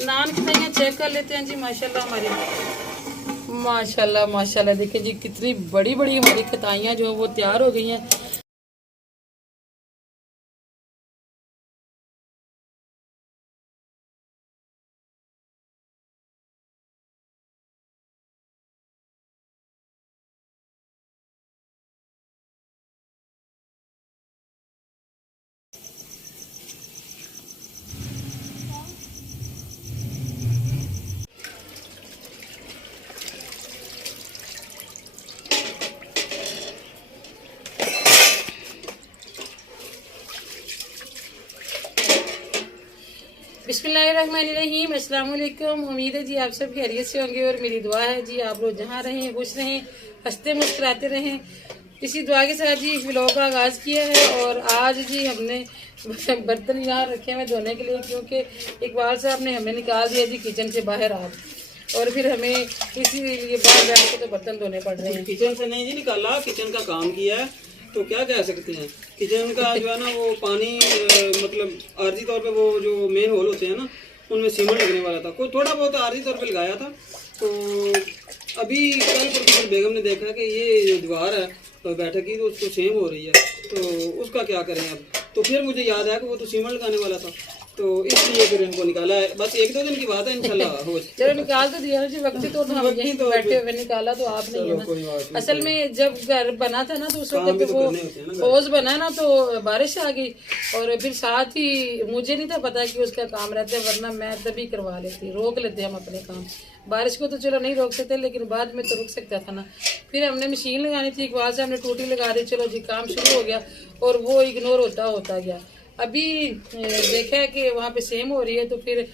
नान खताइयाँ check कर लेते हैं जी। माशाल्लाह हमारी, माशाल्लाह माशाल्लाह देखिए जी कितनी बड़ी बड़ी हमारी खताइयाँ जो है वो तैयार हो गई हैं। बिस्मिल्लाहिर्रहमानिर्रहीम, अस्सलाम वालेकुम। उम्मीद है जी आप सब खैरियत से होंगे और मेरी दुआ है जी आप लोग जहाँ रहें खुश रहें, हंसते मुस्कुराते रहें। इसी दुआ के साथ जी व्लॉग का आगाज़ किया है। और आज जी हमने बर्तन यहाँ रखे हैं धोने के लिए, क्योंकि इकबाल साहब ने हमें निकाल दिया जी किचन से बाहर आज, और फिर हमें इसीलिए बाहर बैठ के तो बर्तन धोने पड़ रहे हैं। किचन से नहीं जी निकाला, किचन का काम किया है तो क्या कह सकते हैं। किचन का जो है ना वो पानी मतलब आर्जी तौर पे वो जो मेन होल होते हैं ना उनमें सीमेंट लगने वाला था, कोई थोड़ा बहुत आर्जी तौर पे लगाया था। तो अभी कल प्रोफेसर बेगम ने देखा कि ये जो दीवार है तो बैठक की तो उसको सेम हो रही है, तो उसका क्या करें अब। तो फिर मुझे याद आया कि वो तो सीमेंट लगाने वाला था, तो इसलिए फिर इनको निकाला है। बस एक दो दिन की बात है, इंशाल्लाह हो चलो निकाल तो दिया जी, वक्त तो हम यहीं तो बैठे हुए निकाला तो आप नहीं है ना। असल में जब घर बना था ना तो उस वक्त वो हौज बना ना तो बारिश आ गई, और फिर साथ ही मुझे नहीं था पता कि उसका काम रहता है, वरना मैं तभी करवा लेती, रोक लेते हम अपने काम। बारिश को तो चलो नहीं रोक सकते, लेकिन बाद में तो रुक सकता था ना। फिर हमने मशीन लगानी थी, इकबाल से हमने टूटी लगा दी, चलो जी काम शुरू हो गया, और वो इग्नोर होता गया। अभी देखा है कि वहाँ पे सेम हो रही है, तो फिर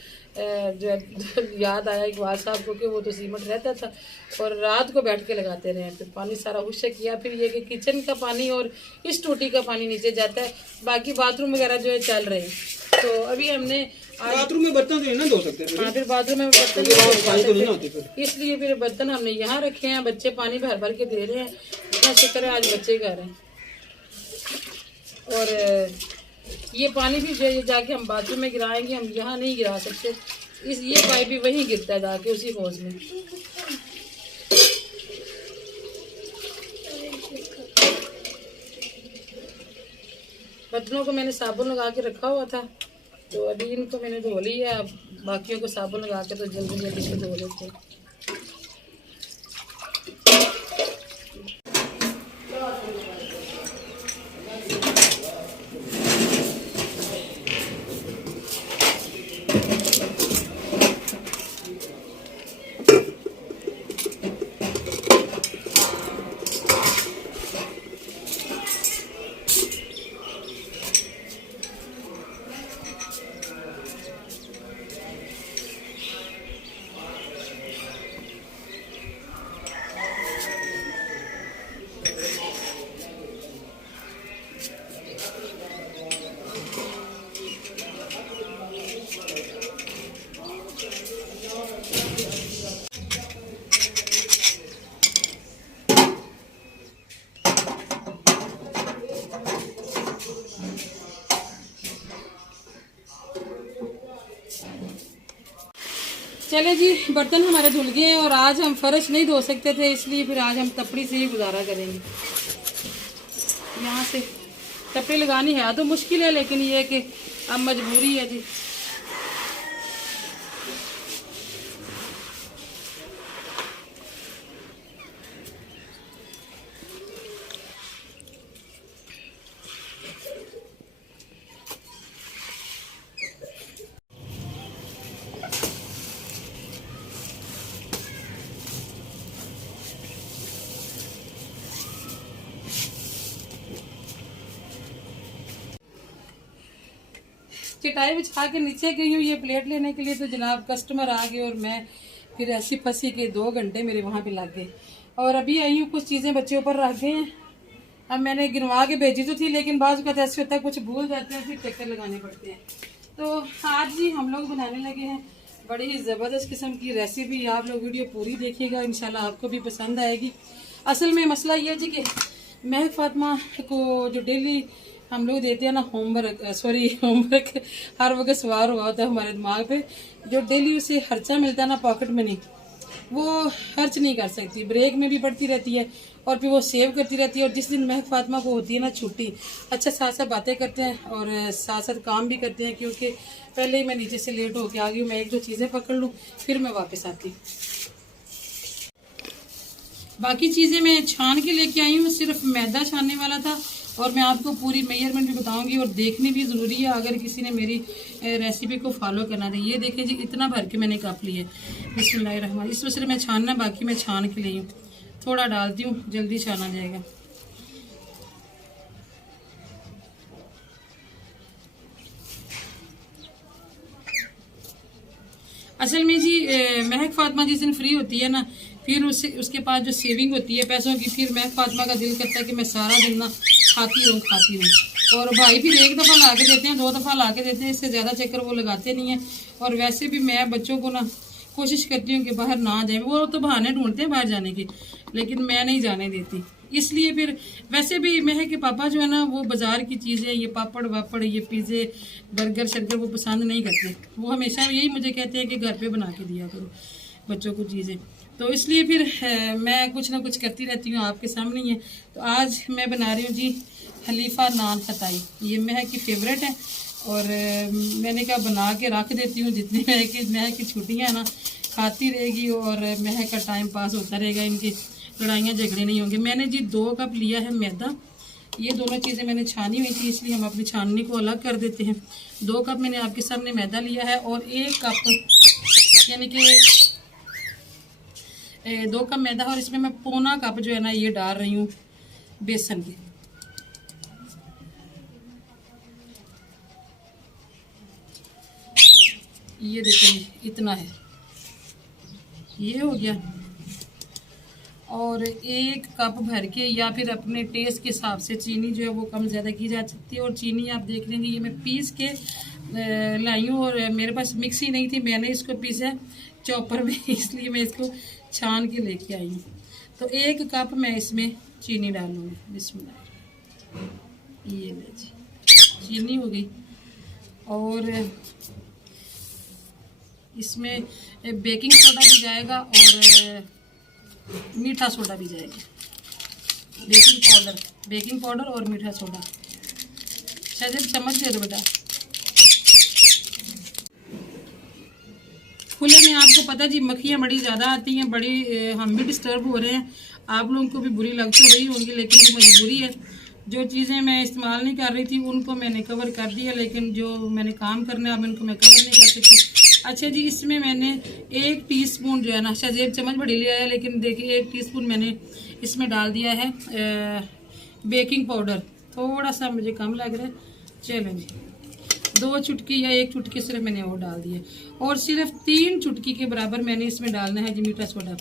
जो याद आया इकबाल साहब को कि वो तो सीमेंट रहता था और रात को बैठ के लगाते रहे, तो पानी सारा हुश किया। फिर ये कि किचन का पानी और इस टूटी का पानी नीचे जाता है, बाकी बाथरूम वगैरह जो है चल रहे हैं। तो अभी हमने बाथरूम में बर्तन तो नहीं ना धो सकते, हाँ फिर बाथरूम में बर्तन पानी तो नहीं होते फिर, इसलिए फिर बर्तन हमने यहाँ रखे हैं। बच्चे पानी भर भर के दे रहे हैं, इतना शुक्र है आज बच्चे कर रहे हैं। और ये पानी भी जो जाके हम बाथरूम में गिराएंगे, हम यहाँ नहीं गिरा सकते, इस ये पाइप भी वहीं गिरता है जाके उसी हौज में। बर्तनों को मैंने साबुन लगा के रखा हुआ था, तो अभी इनको मैंने धो लिया, अब बाकियों को साबुन लगा के तो जल्दी जल्दी से धो लेते हैं। चले जी बर्तन हमारे धुल गए हैं, और आज हम फर्श नहीं धो सकते थे, इसलिए फिर आज हम तपड़ी से ही गुजारा करेंगे। यहाँ से तपड़ी लगानी है तो मुश्किल है, लेकिन ये है कि अब मजबूरी है जी। चटाई बिछा के नीचे गई हूँ ये प्लेट लेने के लिए, तो जनाब कस्टमर आ गए और मैं फिर ऐसी फंसी के 2 घंटे मेरे वहाँ पे लग गए। और अभी आई हूँ, कुछ चीज़ें बच्चे ऊपर रख गए हैं। अब मैंने गिनवा के भेजी तो थी, लेकिन बाद का ऐसे होता है कुछ भूल जाते हैं, फिर चक्कर लगाने पड़ते हैं। तो आज जी हम लोग बनाने लगे हैं बड़ी ही ज़बरदस्त किस्म की रेसिपी। आप लोग वीडियो पूरी देखिएगा, इंशाल्लाह आपको भी पसंद आएगी। असल में मसला ये है जी कि महक फातिमा को जो डेली हम लोग देते हैं ना होमवर्क, सॉरी होमवर्क हर वक्त सवार हुआ होता है हमारे दिमाग पे, जो डेली उसे खर्चा मिलता है ना पॉकेट मनी, वो खर्च नहीं कर सकती, ब्रेक में भी पढ़ती रहती है और फिर वो सेव करती रहती है। और जिस दिन महक फातिमा को होती है ना छुट्टी, अच्छा साथ साथ बातें करते हैं और साथ साथ काम भी करते हैं, क्योंकि पहले ही मैं नीचे से लेट होके आ गई हूँ, मैं एक दो चीज़ें पकड़ लूँ फिर मैं वापस आती हूँ। बाकी चीज़ें मैं छान के लेके आई हूँ, सिर्फ मैदा छानने वाला था और मैं आपको पूरी मेजरमेंट भी बताऊंगी और देखनी भी ज़रूरी है अगर किसी ने मेरी रेसिपी को फॉलो करना है। ये देखें जी, इतना भर के मैंने कप लिया। बिस्मिल्लाहिर्रहमान, इसमें सिर्फ मैं छानना, बाकी मैं छान के लिए हूँ, थोड़ा डालती हूँ, जल्दी छाना जाएगा। असल में जी महक फातिमा जिस दिन फ्री होती है ना, फिर उसके पास जो सेविंग होती है पैसों की, फिर महक फातिमा का दिल करता है कि मैं सारा दिन ना खाती रहूँ। और भाई फिर एक दफ़ा ला के देते हैं, 2 दफ़ा ला के देते हैं, इससे ज़्यादा चक्कर वो लगाते नहीं हैं। और वैसे भी मैं बच्चों को ना कोशिश करती हूँ कि बाहर ना जाए, वो तो बहाने ढूंढते हैं बाहर जाने के, लेकिन मैं नहीं जाने देती। इसलिए फिर वैसे भी महक के पापा जो है ना, वो बाज़ार की चीज़ें, ये पापड़ वापड़, ये पिज़्ज़े बर्गर शर्गर वो पसंद नहीं करते। वो हमेशा यही मुझे कहते हैं कि घर पे बना के दिया करो बच्चों को चीज़ें। तो इसलिए फिर मैं कुछ ना कुछ करती रहती हूँ, आपके सामने ही है। तो आज मैं बना रही हूँ जी खलीफा नान खताई, ये महक की फेवरेट है और मैंने कहा बना के रख देती हूँ, जितनी महक की छुट्टियाँ हैं ना खाती रहेगी और महक का टाइम पास होता रहेगा, इनकी लड़ाइयाँ झगड़े नहीं होंगे। मैंने जी 2 कप लिया है मैदा, ये दोनों चीज़ें मैंने छानी हुई थी, इसलिए हम अपनी छाननी को अलग कर देते हैं। 2 कप मैंने आपके सामने मैदा लिया है और 1 कप यानी कि 2 कप मैदा, और इसमें मैं पौना कप जो है ना ये डाल रही हूँ बेसन के। ये देखो इतना है, ये हो गया। और 1 कप भर के, या फिर अपने टेस्ट के हिसाब से चीनी जो है वो कम ज़्यादा की जा सकती है। और चीनी आप देख लेंगे, ये मैं पीस के लाई हूँ और मेरे पास मिक्सी नहीं थी, मैंने इसको पीसा चॉपर में, इसलिए मैं इसको छान के लेके आई हूँ। तो 1 कप मैं इसमें चीनी डालूँगी। बिस्मिल्लाह, ये ले जी चीनी हो गई। और इसमें बेकिंग सोडा भी जाएगा और मीठा सोडा भी जाएगा, बेकिंग पाउडर और मीठा सोडा। शायद चम्मच दे दो बेटा। खुले में आपको पता जी मक्खियाँ बड़ी ज़्यादा आती हैं, बड़ी हम भी डिस्टर्ब हो रहे हैं, आप लोगों को भी बुरी लग तो रही होंगी, लेकिन ये मजबूरी है। जो चीज़ें मैं इस्तेमाल नहीं कर रही थी उनको मैंने कवर कर दिया, लेकिन जो मैंने काम करना है अब इनको मैं कवर नहीं कर सकती। अच्छा जी, इसमें मैंने 1 टीस्पून जो है ना, शायद 1 चम्मच बड़ी लिया है, लेकिन देखिए 1 टीस्पून मैंने इसमें डाल दिया है बेकिंग पाउडर। थोड़ा सा मुझे कम लग रहा है, चलें जी 2 चुटकी या 1 चुटकी सिर्फ मैंने वो डाल दिए। और सिर्फ 3 चुटकी के बराबर मैंने इसमें डालना है जी मीठा सोडा।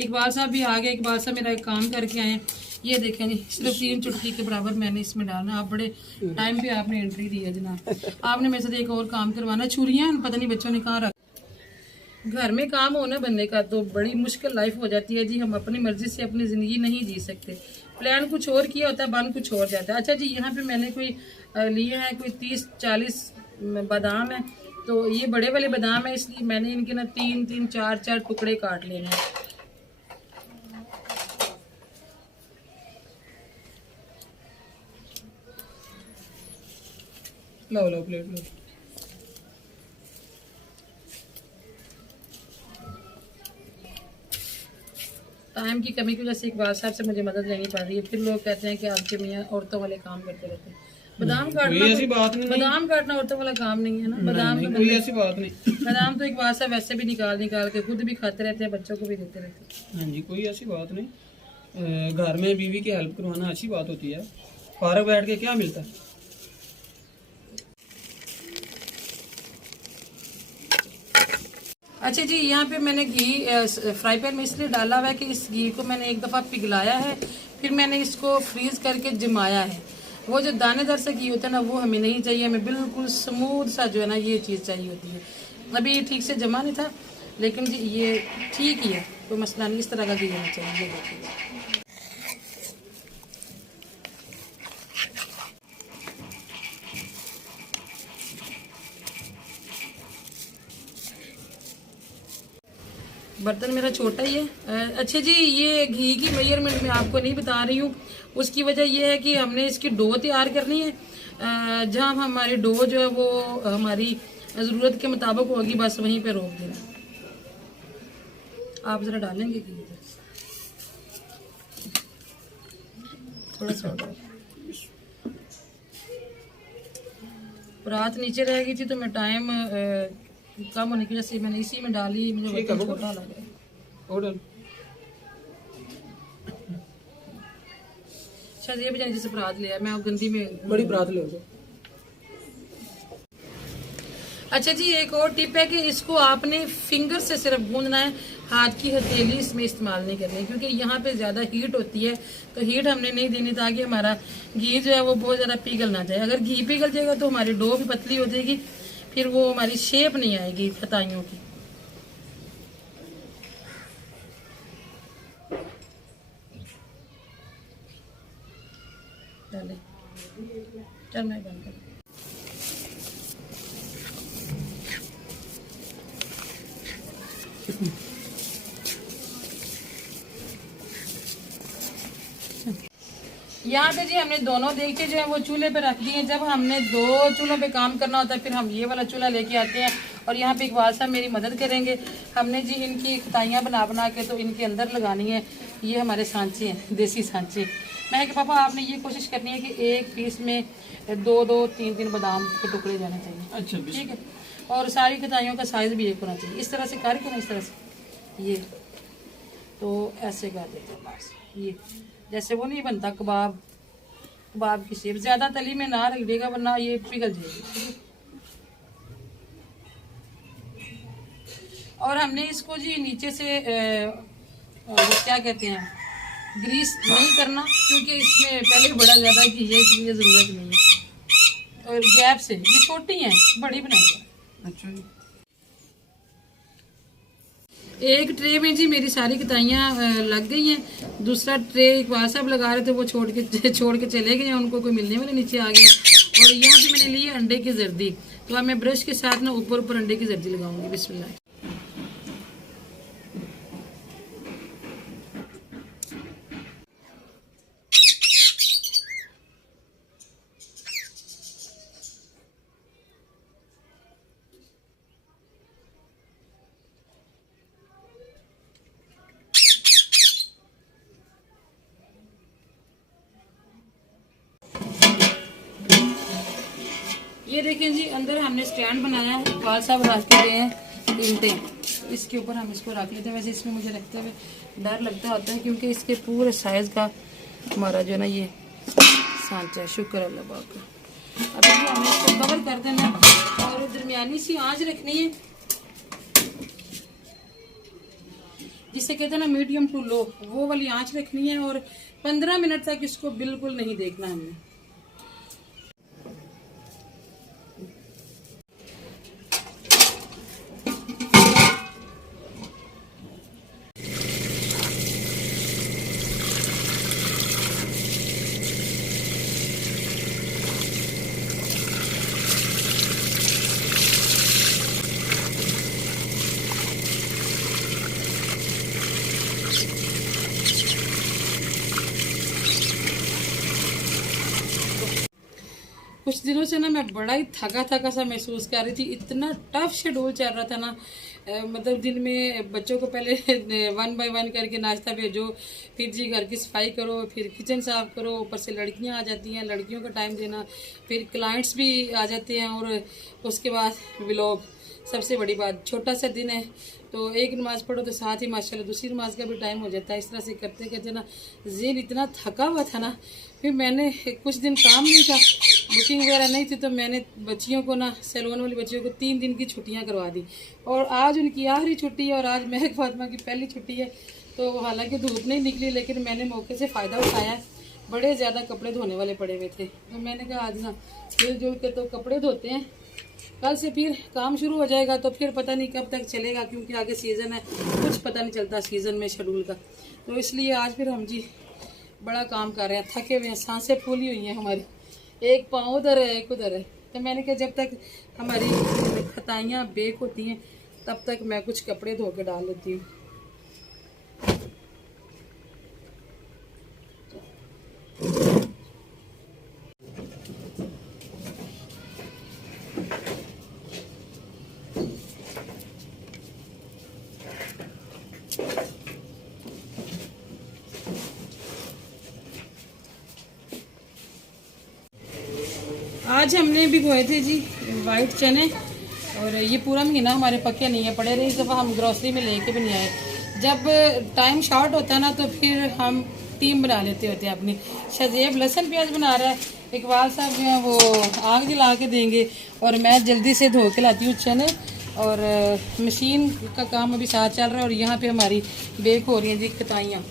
इकबाल साहब भी आ गए, इकबाल साहब मेरा एक काम करके आए, ये देखें जी सिर्फ 3 चुटकी के बराबर मैंने इसमें डालना है। आप बड़े टाइम पे आपने एंट्री दी है जनाब, आपने मेरे साथ एक और काम करवाना। छुरियाँ पता नहीं बच्चों ने कहाँ रख। घर में काम होना बंदे का तो बड़ी मुश्किल लाइफ हो जाती है जी। हम अपनी मर्जी से अपनी ज़िंदगी नहीं जी सकते, प्लान कुछ और किया होता है, बन कुछ और जाता है। अच्छा जी, यहाँ पे मैंने कोई लिए हैं कोई 30-40 बादाम है, तो ये बड़े वाले बादाम है, इसलिए मैंने इनके ना 3-3, 4-4 टुकड़े काट लेने हैं। लो प्लेट लो। टाइम की कमी की वजह से इकबाल साहब से मुझे मदद लेनी पड़ रही है। फिर लोग कहते हैं कि आपके मियाँ औरतों वाले काम करते रहते हैं। बादाम काटना ऐसी बात नहीं, बादाम काटना औरतों वाला काम नहीं है ना। बादाम तो कोई ऐसी बात नहीं। बादाम तो इकबाल साहब वैसे भी निकाल के खुद भी खाते रहते हैं, बच्चों को भी देते रहते हैं। हाँ जी, कोई ऐसी बात नहीं। घर में बीवी की हेल्प करवाना अच्छी बात होती है। फारग बैठ के क्या मिलता है। अच्छा जी, यहाँ पे मैंने घी फ्राई पैन में इसलिए डाला हुआ है कि इस घी को मैंने एक दफ़ा पिघलाया है, फिर मैंने इसको फ्रीज़ करके जमाया है। वो जो दानेदार सा घी होता है ना, वो हमें नहीं चाहिए, हमें बिल्कुल स्मूथ सा जो है ना ये चीज़ चाहिए होती है। अभी ये ठीक से जमा नहीं था, लेकिन जी ये ठीक ही है, कोई मसला नहीं। इस तरह का घी होना चाहिए। ये देखिए बर्तन मेरा छोटा ही है। अच्छा जी, ये घी की मेजरमेंट मैं आपको नहीं बता रही हूँ। उसकी वजह ये है कि हमने इसकी डो तैयार करनी है। जहाँ हमारी डो जो है वो हमारी ज़रूरत के मुताबिक होगी, बस वहीं पे रोक देना। आप ज़रा डालेंगे घी थोड़ा सा। रात नीचे रह गई थी तो मैं टाइम कम होने की वजह से मैंने इसी में डाली, मुझे बर्तन छोटा लगा। अच्छा ये भी जैसे परात लिया मैं, गंदी में बड़ी परात ले। अच्छा जी, एक और टिप है कि इसको आपने फिंगर से सिर्फ गूंदना है, हाथ की हथेली इसमें इस्तेमाल नहीं करनी, क्योंकि यहाँ पे ज्यादा हीट होती है। तो हीट हमने नहीं देनी ताकि हमारा घी जो है वो बहुत ज्यादा पिघल ना जाए। अगर घी पिघल जाएगा तो हमारी डो भी पतली हो जाएगी, फिर वो हमारी शेप नहीं आएगी खताइयों की। चल मैं बंद कर। यहाँ पे जी हमने दोनों देगचे जो है वो चूल्हे पे रख दिए। जब हमने 2 चूल्हों पे काम करना होता है फिर हम ये वाला चूल्हा लेके आते हैं और यहाँ पे इकबाल साहब मेरी मदद करेंगे। हमने जी इनकी खताइयाँ बना बना के तो इनके अंदर लगानी है। ये हमारे सांचे हैं, देसी सांचे। मैं कि पापा आपने ये कोशिश करनी है कि एक पीस में 2-2, 3-3 बादाम के टुकड़े जाने चाहिए। अच्छा, ठीक है। और सारी खताइयों का साइज भी एक होना चाहिए। इस तरह से करके ना, इस तरह से ये तो ऐसे कर देते हैं बस। ये जैसे वो नहीं बनता कबाब की शेप, ज्यादा तली में ना रख देगा वरना ये पिघल जाएगी। और हमने इसको जी नीचे से क्या कहते हैं, ग्रीस नहीं करना, क्योंकि इसमें पहले बड़ा ज्यादा की है, इसलिए जरूरत नहीं है। और गैप से ये छोटी है, बड़ी बनाएंगे। अच्छा जी। एक ट्रे में जी मेरी सारी खताइयाँ लग गई हैं। दूसरा ट्रे इकबाल साहब लगा रहे थे, वो छोड़ के चले गए हैं, उनको कोई मिलने वाले नीचे आ गया। और यहाँ पे मैंने ली है अंडे की जर्दी। तो अब मैं ब्रश के साथ ना ऊपर अंडे की जर्दी लगाऊंगी। बिस्मिल्लाह। ये देखें जी, अंदर हमने स्टैंड बनाया है। इकबाल साहब रख के गए हैं ईंटें, इसके ऊपर हम इसको रख लेते हैं। वैसे इसमें मुझे रखते हुए डर लगता होता है, क्योंकि इसके पूरे साइज का हमारा जो है ना ये सांचा है। शुक्र अल्लाह पाक का। अभी हमें इसको कवर कर देना और दरमियानी सी आंच रखनी है, जिसे कहते हैं ना मीडियम टू लो, वो वाली आंच रखनी है। और 15 मिनट तक इसको बिल्कुल नहीं देखना हमने। कुछ दिनों से ना मैं बड़ा ही थका सा महसूस कर रही थी। इतना टफ शेड्यूल चल रहा था ना, मतलब दिन में बच्चों को पहले 1 बाय 1 करके नाश्ता भेजो, फिर जी घर की सफाई करो, फिर किचन साफ करो, ऊपर से लड़कियां आ जाती हैं, लड़कियों का टाइम देना, फिर क्लाइंट्स भी आ जाते हैं, और उसके बाद व्लॉग। सबसे बड़ी बात, छोटा सा दिन है तो एक नमाज पढ़ो तो साथ ही माशाल्लाह दूसरी नमाज का भी टाइम हो जाता है। इस तरह से करते करते ना ज़हन इतना थका हुआ था ना। फिर मैंने कुछ दिन काम नहीं था, बुकिंग वगैरह नहीं थी, तो मैंने बच्चियों को ना, सैलून वाली बच्चियों को 3 दिन की छुट्टियां करवा दी। और आज उनकी आखिरी छुट्टी है और आज महक फातिमा की पहली छुट्टी है। तो हालांकि धूप नहीं निकली, लेकिन मैंने मौके से फ़ायदा उठाया। बड़े ज़्यादा कपड़े धोने वाले पड़े हुए थे, तो मैंने कहा आज ना मिलजुल के तो कपड़े धोते हैं। कल से फिर काम शुरू हो जाएगा, तो फिर पता नहीं कब तक चलेगा, क्योंकि आगे सीज़न है, कुछ पता नहीं चलता सीज़न में शेड्यूल का। तो इसलिए आज फिर हम जी बड़ा काम कर रहे हैं, थके हुए हैं, सांसें फूली हुई हैं हमारी, एक पाँव उधर है एक उधर है। तो मैंने कहा जब तक हमारी खताइयाँ बेक होती हैं तब तक मैं कुछ कपड़े धो के डाल लेती हूँ। आज हमने भिगोए थे जी वाइट चने, और ये पूरा महीना हमारे पके नहीं है, पड़े रहे। इस दफ़ा हम ग्रोसरी में लेके भी नहीं आए। जब टाइम शॉर्ट होता है ना तो फिर हम टीम बना लेते होते हैं अपनी। शजेब लहसुन प्याज बना रहा है, इकबाल साहब जो है वो आग जला के देंगे, और मैं जल्दी से धो के लाती हूँ चने, और मशीन का काम अभी साथ चल रहा है। और यहाँ पे हमारी बेक हो रही है जी खताइयाँ।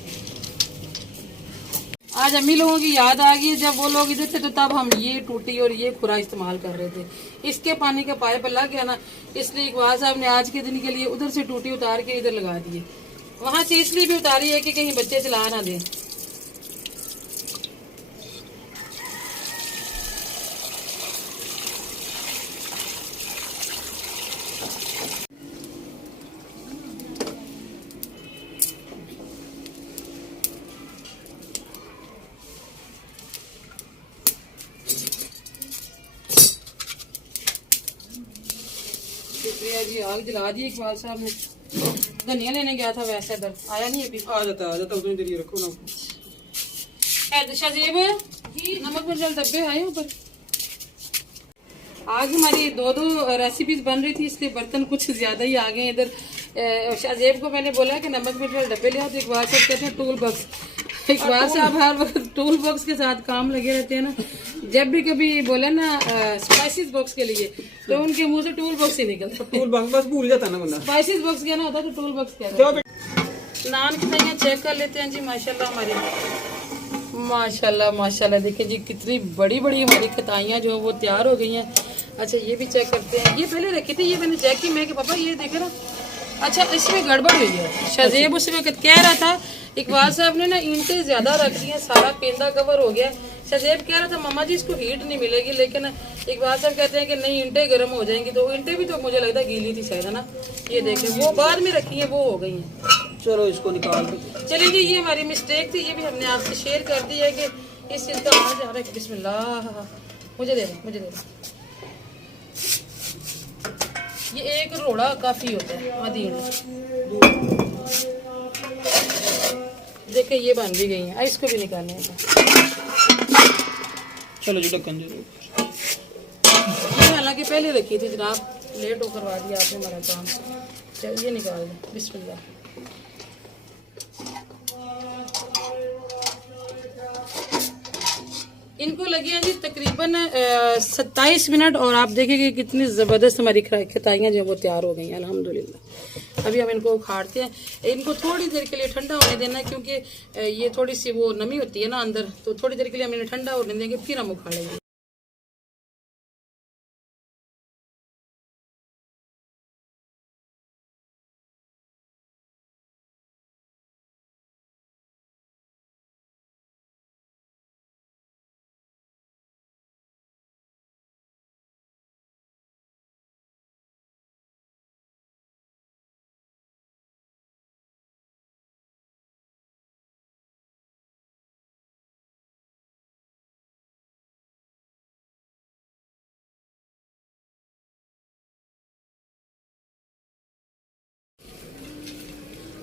आज अम्मी लोगों की याद आ गई, जब वो लोग इधर थे तो तब हम ये टूटी और ये खुरा इस्तेमाल कर रहे थे। इसके पानी का पाइप लग गया ना, इसलिए इकबाल साहब ने आज के दिन के लिए उधर से टूटी उतार के इधर लगा दिए। वहां से इसलिए भी उतारी है कि कहीं बच्चे चला ना दें। शुक्रिया जी, आग जला दी इकबाल साहब ने। धनिया लेने गया था वैसे, इधर आया नहीं अभी। आ जाता उतनी देर रखो ना। शाजेब नमक मिर्च डब्बे आए ऊपर। आज हमारी दो रेसिपीज बन रही थी, इसलिए बर्तन कुछ ज्यादा ही आ गए इधर। शाजेब को मैंने बोला कि नमक मिर्च डब्बे ले आओ, तो इकबाल साहब कहते हैं टूल बॉक्स। इकबाल साहब हर वक्त टूल बॉक्स के साथ काम लगे रहते हैं ना। जब भी कभी बोले ना स्पाइसेस बॉक्स के लिए, तो उनके मुंह से टूल बॉक्स ही निकलता। टूल बॉक्स बस भूल जाता ना बंदा। स्पाइसेस बॉक्स कहना होता तो टूल बॉक्स कहता। नान की तैयार चेक कर लेते हैं जी। माशाल्लाह हमारी माशाल्लाह देखिए जी, कितनी बड़ी बड़ी हमारी खताइयाँ जो है वो तैयार हो गई हैं। अच्छा ये भी चेक करते हैं। ये पहले रखी थी, ये मैंने चेक की, मैं कि पापा ये देखे ना, अच्छा इसमें गड़बड़ हुई है। शाजेब उस वक्त कह रहा था इकबाल साहब ने ना ईंटें ज्यादा रख दी हैं, सारा पेंदा कवर हो गया। शाजेब कह रहा था मामा जी इसको हीट नहीं मिलेगी, लेकिन इकबाल साहब कहते हैं कि नहीं ईंटें गर्म हो जाएंगी। तो ईंटें भी तो मुझे लगता है गीली थी शायद, है ना। ये देखें वो बाद में रखी है, वो हो गई हैं। चलो इसको निकाल दो। चलिए जी, ये हमारी मिस्टेक थी, ये भी हमने आपसे शेयर कर दी है कि इस चीज का आवाज आ रहा है। बिस्मिल्लाह, मुझे दे दो। ये एक रोड़ा काफी होता है मदीन। देखिए ये बन भी गई है, इसको भी निकालने हैं। चलो जी ढक्कन जरूर। ये हालांकि पहले रखी थी जनाब, लेट हो करवा दिया आपने हमारा काम। चलिए निकाल दें, बिस्मिल्लाह। इनको लगी हैं जी तकरीबन 27 मिनट, और आप देखेंगे कितनी ज़बरदस्त हमारी खताइयाँ जो वो तैयार हो गई हैं अल्हम्दुलिल्लाह। अभी हम इनको उखाड़ते हैं। इनको थोड़ी देर के लिए ठंडा होने देना है, क्योंकि ये थोड़ी सी वो नमी होती है ना अंदर, तो थोड़ी देर के लिए हम इन्हें ठंडा होने देंगे, फिर हम उखाड़ेंगे।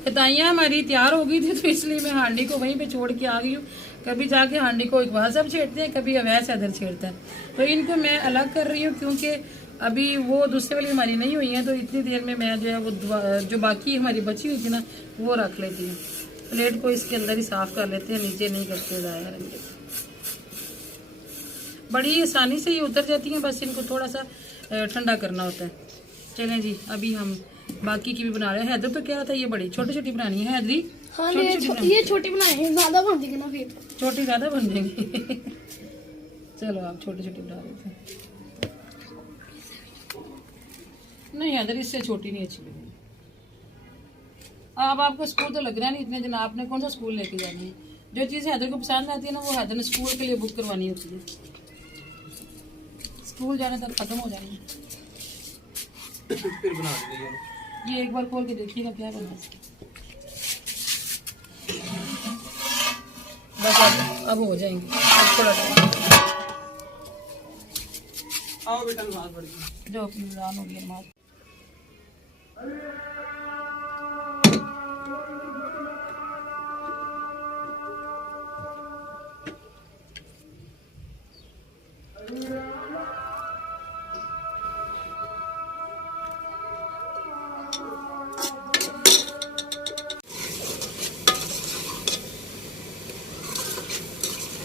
खताइयाँ हमारी तैयार हो गई थी, तो इसलिए मैं हांडी को वहीं पे छोड़ के आ गई हूँ। कभी जाके हांडी को इकबाल साहब छेड़ते हैं, कभी अवैस अदर छेड़ते हैं, तो इनको मैं अलग कर रही हूँ, क्योंकि अभी वो दूसरे वाली हमारी नहीं हुई है। तो इतनी देर में मैं जो है वो जो बाकी हमारी बची हुई थी ना वो रख लेती हूँ। प्लेट को इसके अंदर ही साफ कर लेते हैं, नीचे नहीं करते ज़ाया रंगे। बड़ी आसानी से ये उतर जाती हैं, बस इनको थोड़ा सा ठंडा करना होता है। चलें जी, अभी हम बाकी की भी बना रहे हैं। हैदर तो कह रहा था ये बड़ी छोटी छोटी बनानी है हैदरी। हाँ, ये छोटी बनाएंगे, ज्यादा बन जाएगी ना फिर। छोटी ज्यादा बन जाएंगी। चलो आप छोटी छोटी बना लेते हैं। नहीं हैदर, इससे छोटी नहीं अच्छी लगेगी। अब आपको स्कूल तो लग रहा नहीं इतने दिन, आपने कौन सा स्कूल लेके जानी है। जो चीज़ हैदर को पसंद आती है ना, वो हैदर ने स्कूल के लिए बुक करवानी होती है। स्कूल जाने तक खत्म हो जाएंगे। फिर बना देंगे। ये एक बार खोल के देखिएगा क्या बना। बस अब हो जाएंगे, अब थोड़ा आओ बेटा नमाज पढ़ जो अपनी निजान हो गई नमाज।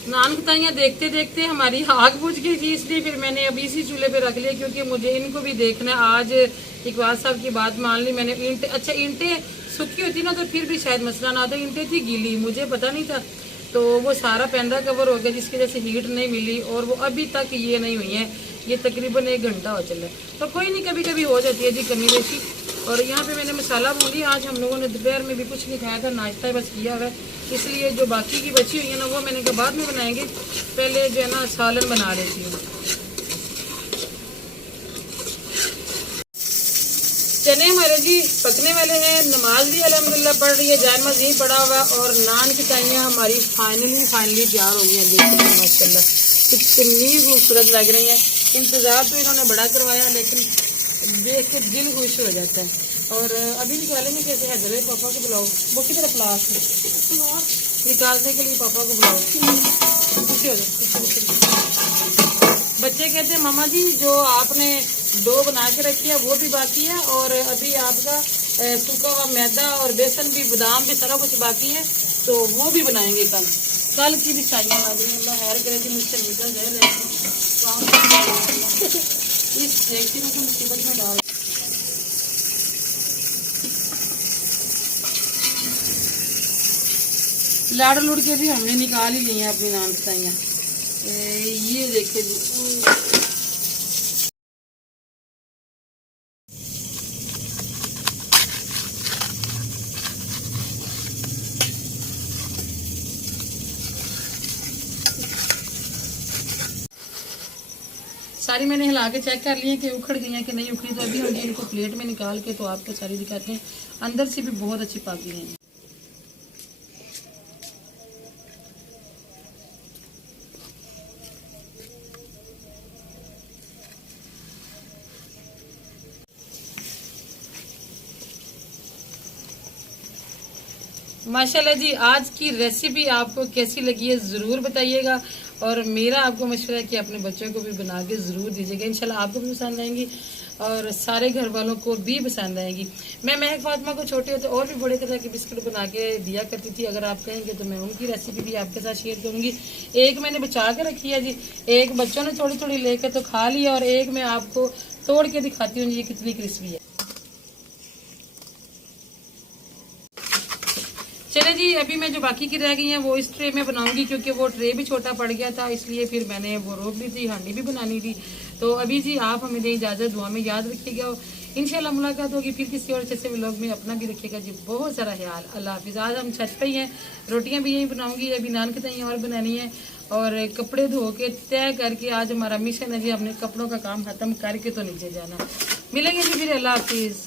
नान खताइयाँ देखते देखते हमारी आग बुझ गई थी, इसलिए फिर मैंने अभी इसी चूल्हे पे रख लिया, क्योंकि मुझे इनको भी देखना है। आज इकबाल साहब की बात मान ली मैंने। ईंटें, अच्छा ईंटें सूखी होती ना तो फिर भी शायद मसला ना आता, ईंटें थी गीली, मुझे पता नहीं था, तो वो सारा पैंदा कवर हो गया, जिसकी वजह से हीट नहीं मिली और वो अभी तक ये नहीं हुई है। ये तकरीबन 1 घंटा हो चला है, तो कोई नहीं, कभी कभी हो जाती है जी कमी बेशी। और यहाँ पे मैंने मसाला भून लिया। आज हम लोगों ने दोपहर में भी कुछ नहीं खाया था, नाश्ता बस किया हुआ है, इसलिए जो बाकी की बची हुई है ना वो मैंने कहा बाद में बनाएंगे, पहले जो है ना सालन बना लेती हूँ। चने हमारे जी पकने वाले हैं, नमाज भी अल्हम्दुलिल्लाह पढ़ रही है, जायमाज यही पड़ा हुआ, और नान की ताइयाँ हमारी फाइनली तैयार हो गई हैं। देखिए माशाल्लाह कितनी खूबसूरत लग रही हैं। इंतज़ार तो इन्होंने बड़ा करवाया, लेकिन देख के दिल खुश हो जाता है। और अभी निकालेंगे कैसे, हैदर है पापा को बुलाओ, वो की तरह प्लास निकालने के लिए पापा को बुलाओ, पीछे हो जाओ। बच्चे कहते हैं मामा जी जो आपने डो बना के रखी है वो भी बाकी है, और अभी आपका सूखा हुआ मैदा और बेसन भी, बादाम भी, सारा कुछ बाकी है, तो वो भी बनाएंगे कल की भी शाइयाँ लग रही है। अल्लाह खैर करे कि मुझसे निकल जाए, लेकिन इस देखती हूँ कि मुसीबत में डाल। लाड़ लुड़ के भी हमने निकाल ही ली हैं अपनी नान खताइयाँ। ये देखिए जी, सारी मैंने हिला के चेक कर ली है कि उखड़ गई हैं कि नहीं उखड़ी, तो अभी हम इनको प्लेट में निकाल के तो आपको सारी दिखाते हैं। अंदर से भी बहुत अच्छी पक गई हैं। माशाल्लाह जी, आज की रेसिपी आपको कैसी लगी है ज़रूर बताइएगा, और मेरा आपको मशवरा है कि अपने बच्चों को भी बना के ज़रूर दीजिएगा। इंशाल्लाह आपको भी पसंद आएंगी और सारे घर वालों को भी पसंद आएगी। मैं महक फातिमा को छोटे होते और भी बड़े तरह के बिस्किट बना के दिया करती थी, अगर आप कहेंगे तो मैं उनकी रेसिपी भी आपके साथ शेयर करूँगी। एक मैंने बचा के रखी है जी, एक बच्चों ने थोड़ी थोड़ी लेकर तो खा लिया, और एक मैं आपको तोड़ के दिखाती हूँ ये कितनी क्रिस्पी है। चले जी, अभी मैं जो बाकी की रह गई हैं वो इस ट्रे में बनाऊंगी, क्योंकि वो ट्रे भी छोटा पड़ गया था, इसलिए फिर मैंने वो रोक ली थी, हांडी भी बनानी थी। तो अभी जी आप हमें दें इजाज़त, दुआ में याद रखिएगा, इंशाल्लाह मुलाकात होगी फिर किसी और अच्छे से व्लॉग में। अपना भी रखिएगा जी बहुत सारा ख्याल। अल्लाह हाफिज़। आज हम छत पे ही हैं, रोटियाँ भी यहीं बनाऊंगी, अभी नान की तैयारी और बनानी है, और कपड़े धो के तय करके आज हमारा मिशन है जी, अपने कपड़ों का काम खत्म करके तो नीचे जाना। मिलेंगे जी फिर, अल्लाह हाफिज़।